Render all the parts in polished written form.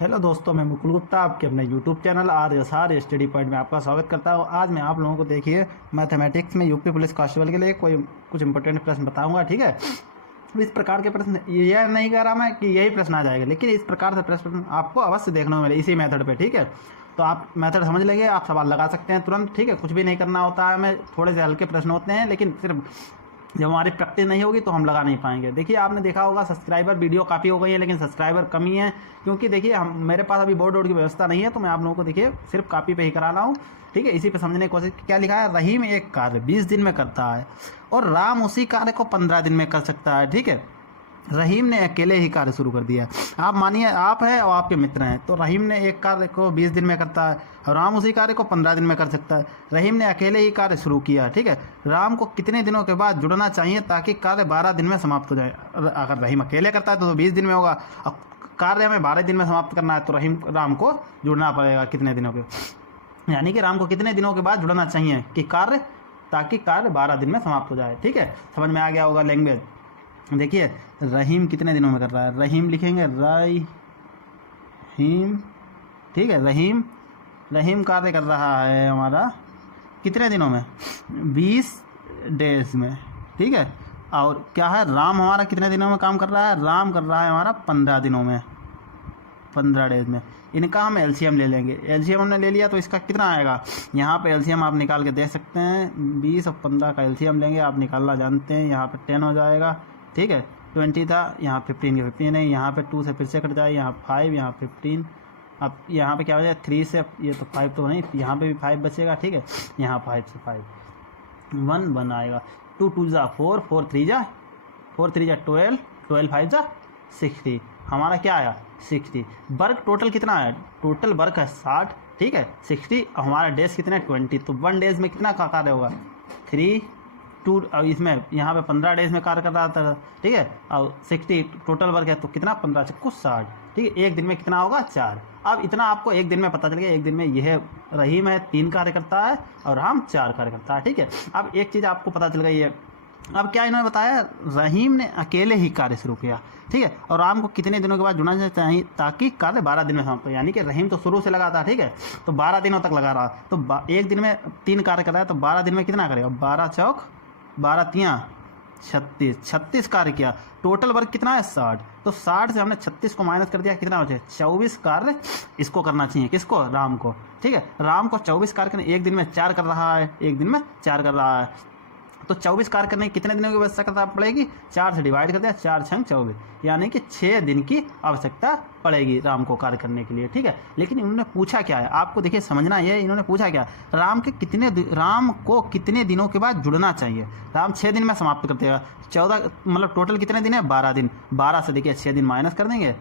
Hello दोस्तों, मैं मुकुल गुप्ता आपके अपने YouTube channel RSR study point में आपका स्वागत करता हूँ। आज मैं आप लोगों को देखिए मैथमेटिक्स में यूपी पुलिस कांस्टेबल के लिए कुछ इंपॉर्टेंट प्रश्न बताऊंगा। ठीक है, इस प्रकार के प्रश्न यह नहीं कह रहा मैं कि यही प्रश्न आ जाएगा, लेकिन इस प्रकार से प्रश्न आपको अवश्य देखने को मिले इसी मेथड पे। ठीक है, तो आप मेथड समझ लेंगे, आप सवाल लगा सकते हैं तुरंत। ठीक है, कुछ भी नहीं करना होता है हमें, थोड़े से हल्के प्रश्न होते हैं, लेकिन सिर्फ जब हमारी प्रैक्टिस नहीं होगी तो हम लगा नहीं पाएंगे। देखिए, आपने देखा होगा सब्सक्राइबर वीडियो काफ़ी हो गई है, लेकिन सब्सक्राइबर कम ही है, क्योंकि देखिए हम मेरे पास अभी बोर्ड वोर्ड की व्यवस्था नहीं है, तो मैं आप लोगों को देखिए सिर्फ कापी पे ही करा रहा हूँ। ठीक है, इसी पे समझने की कोशिश। क्या लिखा है? रहीम एक कार्य 20 दिन में करता है और राम उसी कार्य को 15 दिन में कर सकता है। ठीक है, रहीम ने अकेले ही कार्य शुरू कर दिया। आप मानिए आप हैं और आपके मित्र हैं, तो रहीम ने एक कार्य को 20 दिन में करता है और राम उसी कार्य को 15 दिन में कर सकता है। रहीम ने अकेले ही कार्य शुरू किया। ठीक है, राम को कितने दिनों के बाद जुड़ना चाहिए ताकि कार्य 12 दिन में समाप्त हो जाए? अगर रहीम अकेले करता है तो 20 दिन में होगा, और कार्य हमें 12 दिन में समाप्त करना है, तो राम को जुड़ना पड़ेगा कितने दिनों के, यानी कि राम को कितने दिनों के बाद जुड़ना चाहिए कि कार्य, ताकि कार्य 12 दिन में समाप्त हो जाए। ठीक है, समझ में आ गया होगा लैंग्वेज। देखिए, रहीम कितने दिनों में कर रहा है? रहीम लिखेंगे रहीम। ठीक है, रहीम कार्य कर रहा है हमारा कितने दिनों में? 20 डेज में। ठीक है, और क्या है, राम हमारा कितने दिनों में काम कर रहा है? राम कर रहा है हमारा 15 दिनों में, 15 डेज में। इनका हम एलसीएम ले लेंगे। एलसीएम हमने ले लिया तो इसका कितना आएगा? यहाँ पे एलसीएम आप निकाल के देख सकते हैं। 20 और 15 का एलसीएम लेंगे, आप निकालना जानते हैं। यहाँ पे 10 हो जाएगा। ठीक है, 20 था, यहाँ 15 के 15 है, यहाँ पे 2 से फिर से कट जाए, यहाँ 5, यहाँ 15। अब यहाँ पे क्या हो जाए? 3 से ये तो 5 तो नहीं, यहाँ पे भी 5 बचेगा। ठीक है, यहाँ 5 से 5 1 आएगा। 2 2 जा 4, 4 3 जा 12, 12 5 जा 60। हमारा क्या आया? 60। वर्क टोटल कितना है? टोटल वर्क है 60। ठीक है, 60 और हमारा डेज कितने? 20। तो 1 डेज में कितना का कार्य होगा? 3 2। अब इसमें यहाँ पे 15 डेज में कार्य कर रहा था। ठीक है, और 60 टोटल वर्क है, तो कितना? 15 से कुछ 60। ठीक है, एक दिन में कितना होगा? 4। अब इतना आपको एक दिन में पता चल गया। एक दिन में यह रहीम है 3 कार्य करता है और राम 4 कार्य करता है। ठीक है, अब एक चीज़ आपको पता चल गई है। अब क्या इन्होंने बताया? रहीम ने अकेले ही कार्य शुरू किया। ठीक है, और राम को कितने दिनों के बाद जुड़ना चाहिए ताकि कार्य 12 दिन में समाप्त हो, यानी कि रहीम तो शुरू से लगा था। ठीक है, तो 12 दिनों तक लगा रहा, तो एक दिन में 3 कार्य कर रहा है, तो 12 दिन में कितना करेगा? 12 चौक 12 तियाँ 36, 36 कार्य किया। टोटल वर्क कितना है? 60। तो 60 से हमने 36 को माइनस कर दिया, कितना बचे? 24 कार्य इसको करना चाहिए। किसको? राम को। ठीक है, राम को 24 कार्य करने, एक दिन में 4 कर रहा है, एक दिन में 4 कर रहा है, तो 24 कार्य करने कितने दिनों की आवश्यकता पड़ेगी? 4 से डिवाइड कर दिया, 4 छंग 24, यानी कि 6 दिन की आवश्यकता पड़ेगी राम को कार्य करने के लिए। ठीक है, लेकिन इन्होंने पूछा क्या है? आपको देखिए समझना ये, इन्होंने पूछा क्या? राम को कितने दिनों के बाद जुड़ना चाहिए? राम 6 दिन में समाप्त कर देगा। 14 मतलब टोटल कितने दिन है? 12 दिन। 12 से देखिए 6 दिन माइनस कर देंगे,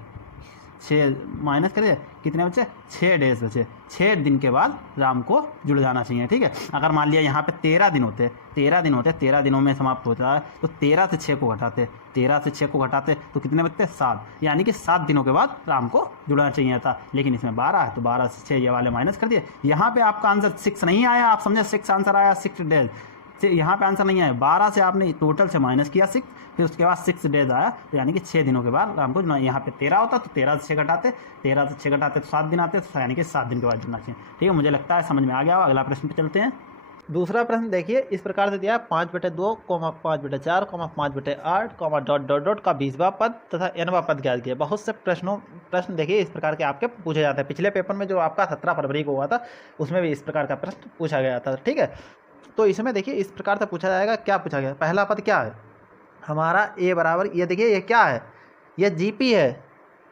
6 माइनस करिए, कितने बचे? 6 डेज बचे। 6 दिन के बाद राम को जुड़ जाना चाहिए। ठीक है, अगर मान लिया यहाँ पे 13 दिन होते, 13 दिनों में समाप्त होता है, तो 13 से 6 को घटाते, 13 से 6 को घटाते तो कितने बचते? 7, यानी कि 7 दिनों के बाद राम को जुड़ना चाहिए था। लेकिन इसमें 12 है, तो 12 से 6 ये वाले माइनस कर दिए। यहाँ पे आपका आंसर 6 नहीं आया, आप समझे 6 आंसर आया, 6 डेज। यहाँ पे आंसर नहीं आया, 12 से आपने टोटल से माइनस किया 6, फिर उसके बाद 6 डेज आया, तो यानी कि 6 दिनों के बाद राम को जुड़ना। यहाँ पे 13 होता तो 13 से 6 घटाते, 13 से 6 घटाते तो 7 दिन आते, तो यानी कि 7 दिन के बाद जुड़ना चाहिए। ठीक है, मुझे लगता है समझ में आ गया। अगला प्रश्न पे चलते हैं। दूसरा प्रश्न देखिए, इस प्रकार से दिया है 5/2, 5/4, 5/8, डॉट डॉट डॉट का 20वां पद तथा nवां पद ज्ञात किया। बहुत से प्रश्न देखिए इस प्रकार के आपके पूछे जाते हैं। पिछले पेपर में जो आपका 17 फरवरी को हुआ था, उसमें भी इस प्रकार का प्रश्न पूछा गया था। ठीक है, तो इसमें देखिए इस प्रकार से पूछा जाएगा। क्या पूछा गया? पहला पद क्या है हमारा? a बराबर, ये देखिए ये क्या है? ये जीपी है,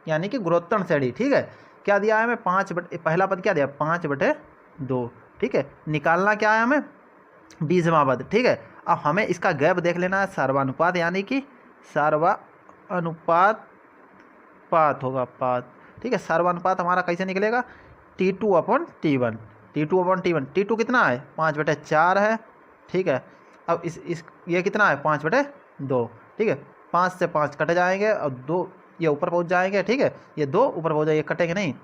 यानी कि गुणोत्तर श्रेणी। ठीक है, क्या दिया है हमें? पहला पद क्या दिया? 5/2। ठीक है, निकालना क्या है हमें? 20वां पद। ठीक है, अब हमें इसका गैप देख लेना है, सर्वानुपात, यानी कि सर्वानुपात पात होगा, पात। ठीक है, सर्वानुपात हमारा कैसे निकलेगा? T2/T1, T2 कितना है? 5/4 है। ठीक है, अब ये कितना है? 5/2। ठीक है, 5 से 5 कट जाएंगे और 2 ये ऊपर पहुंच जाएंगे। ठीक है, ये 2 ऊपर पहुंच जाएंगे, कटेंगे नहीं,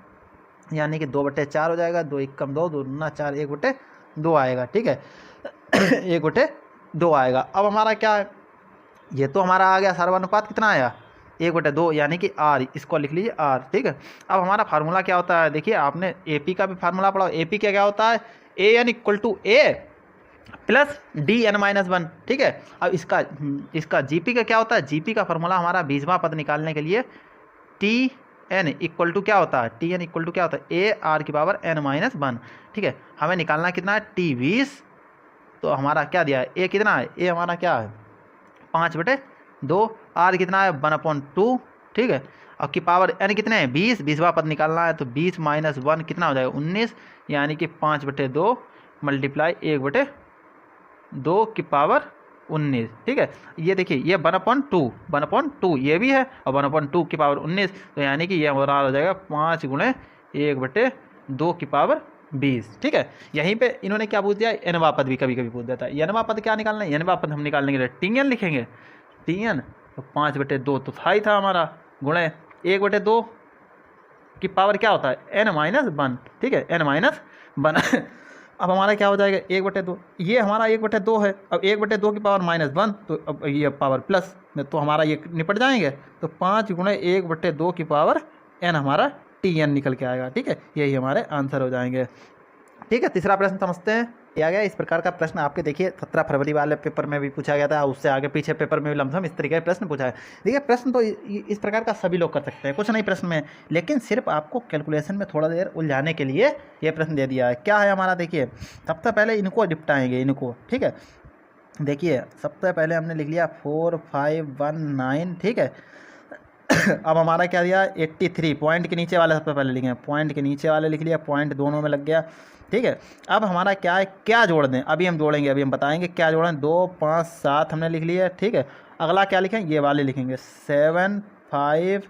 यानी कि 2/4 हो जाएगा। 2 1 कम 2, 2 दूना 4, 1/2 आएगा। ठीक है, 1/2 आएगा। अब हमारा क्या है? ये तो हमारा आ गया सर्वानुपात, कितना आया? 1/2 यानी कि आर, इसको लिख लीजिए आर, ठीक है। अब हमारा फार्मूला क्या होता है, देखिए आपने एपी का भी फार्मूला पढ़ा, एपी क्या होता है, a n equal to a plus d n minus 1, ठीक है। अब इसका जीपी का क्या होता है, जीपी का फार्मूला हमारा 20वां पद निकालने के लिए टी एन इक्वल टू क्या होता है, टी एन इक्वल टू क्या होता है, ए आर की पावर एन माइनस 1, ठीक है। हमें निकालना कितना है, टी 20, तो हमारा क्या दिया है, ए कितना है, ए हमारा क्या है 5/2, आर कितना है 1/2, ठीक है। अब की पावर एन कितने हैं 20, 20वां पद निकालना है, तो 20 माइनस 1 कितना हो जाएगा 19, यानी कि 5/2 मल्टीप्लाई 1/2 की पावर 19, ठीक है। ये देखिए ये 1/2 ये भी है और 1/2 की पावर 19, तो यानी कि ये बराबर हो जाएगा 5 × 1/2 की पावर 20, ठीक है। यहीं पे इन्होंने क्या पूछ दिया, एनवा पद भी कभी कभी पूछ देता है। एनवा पद क्या निकालना है, एनवा पद हम निकालने के लिए टी एन लिखेंगे, टी एन तो 5/2 तो था ही था हमारा, गुणे 1/2 की पावर क्या होता है n-1, ठीक है, n-1 अब हमारा क्या हो जाएगा 1/2, ये हमारा 1/2 है, अब 1/2 की पावर -1, तो अब ये पावर प्लस में, तो हमारा ये निपट जाएंगे, तो 5 × 1/2 की पावर n हमारा टी एन निकल के आएगा, ठीक है। यही हमारे आंसर हो जाएंगे, ठीक है। तीसरा प्रश्न समझते हैं, किया गया इस प्रकार का प्रश्न आपके देखिए 17 फरवरी वाले पेपर में भी पूछा गया था, उससे आगे पीछे पेपर में भी लमसम इस तरीके का प्रश्न पूछा है। देखिए प्रश्न तो इस प्रकार का सभी लोग कर सकते हैं, कुछ नहीं प्रश्न में, लेकिन सिर्फ आपको कैलकुलेशन में थोड़ा देर उलझाने के लिए ये प्रश्न दे दिया है। क्या है हमारा, देखिए सबसे पहले इनको निपटाएंगे, इनको, ठीक है। देखिए सबसे पहले हमने लिख लिया 4519, ठीक है। अब हमारा क्या दिया 83, पॉइंट के नीचे वाले सबसे पहले लिखे, पॉइंट के नीचे वाले लिख लिया, पॉइंट दोनों में लग गया, ठीक है। अब हमारा क्या है, क्या जोड़ दें, अभी हम जोड़ेंगे, अभी हम बताएंगे क्या जोड़ें, 2 5 7 हमने लिख लिया, ठीक है। अगला क्या लिखें, ये वाले लिखेंगे 7 5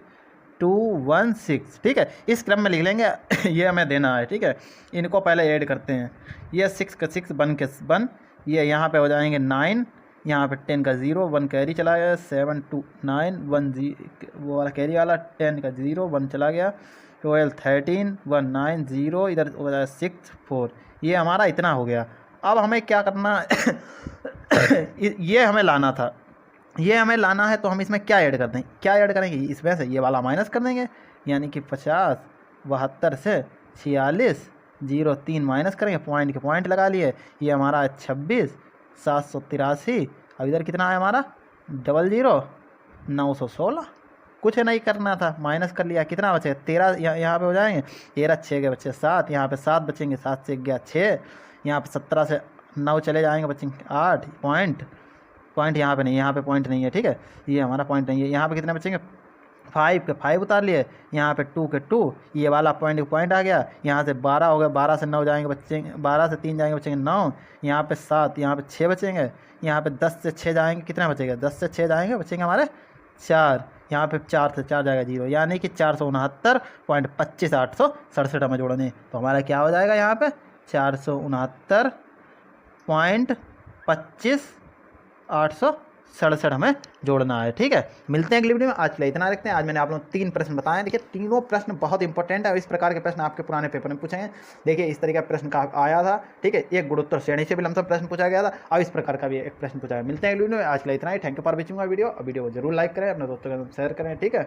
2 1 6, ठीक है। इस क्रम में लिख लेंगे ये हमें देना है, ठीक है। इनको पहले ऐड करते हैं, ये 6 का 6 1 ये यहाँ पे हो जाएंगे 9, यहाँ पे 10 का 0 1 कैरी चला गया, 7 2 9 1 वो वाला कैरी वाला, 10 का 0 1 चला गया, 12 13 1 9 0, इधर हो जाएगा 6 4, ये हमारा इतना हो गया। अब हमें क्या करना ये हमें लाना था, ये हमें लाना है, तो हम इसमें क्या ऐड कर दें, क्या ऐड करेंगे, इसमें से ये वाला माइनस कर देंगे, यानी कि 50 72 से 46 0 3 माइनस करेंगे, पॉइंट के पॉइंट लगा लिए, ये हमारा 26 783, अब इधर कितना है हमारा 00 916, कुछ नहीं करना था, माइनस कर लिया, कितना बचेगा 13, यहाँ पे हो जाएंगे 13 6 के बच्चे 7, यहाँ पे 7 बचेंगे, 7 से गया 6, यहाँ पे 17 से 9 चले जाएंगे, बचेंगे 8, पॉइंट यहाँ पे नहीं, यहाँ पे पॉइंट नहीं है, ठीक है, ये हमारा पॉइंट नहीं है। यहाँ पे कितने बचेंगे 5 के 5 उतार लिए, यहाँ पे 2 के 2, ये वाला पॉइंट आ गया, यहाँ से 12 हो गया, 12 से 9 जाएंगे बचेंगे, 12 से 3 जाएंगे बचेंगे 9, यहाँ पे 7, यहाँ पे 6 बचेंगे, यहाँ पे 10 से 6 जाएंगे, कितना बचेगा 10 से 6 जाएंगे बचेंगे हमारे 4, यहाँ पे 4 से 4 जाएगा 0, यानी कि 469.25 867 हमें जोड़ने, तो हमारा क्या हो जाएगा यहाँ पे 469.25 867 हमें जोड़ना है, ठीक है। मिलते हैं अगली वीडियो में, आज के लिए इतना रखते हैं। आज मैंने आप लोगों को 3 प्रश्न बताए, देखिए तीनों प्रश्न बहुत इंपॉर्टेंट है और इस प्रकार के प्रश्न आपके पुराने पेपर में पूछे हैं। देखिए इस तरीके का प्रश्न का आया था, ठीक है, एक गुणोत्तर श्रेणी से भी लमसम प्रश्न पूछा गया था, और इस प्रकार का भी एक प्रश्न पूछा है। मिलते हैं अगली वीडियो में, आज के लिए इतना ही। Thank you for watching my video. Video को जरूर लाइक करें, अपने दोस्तों के साथ शेयर करें, ठीक है।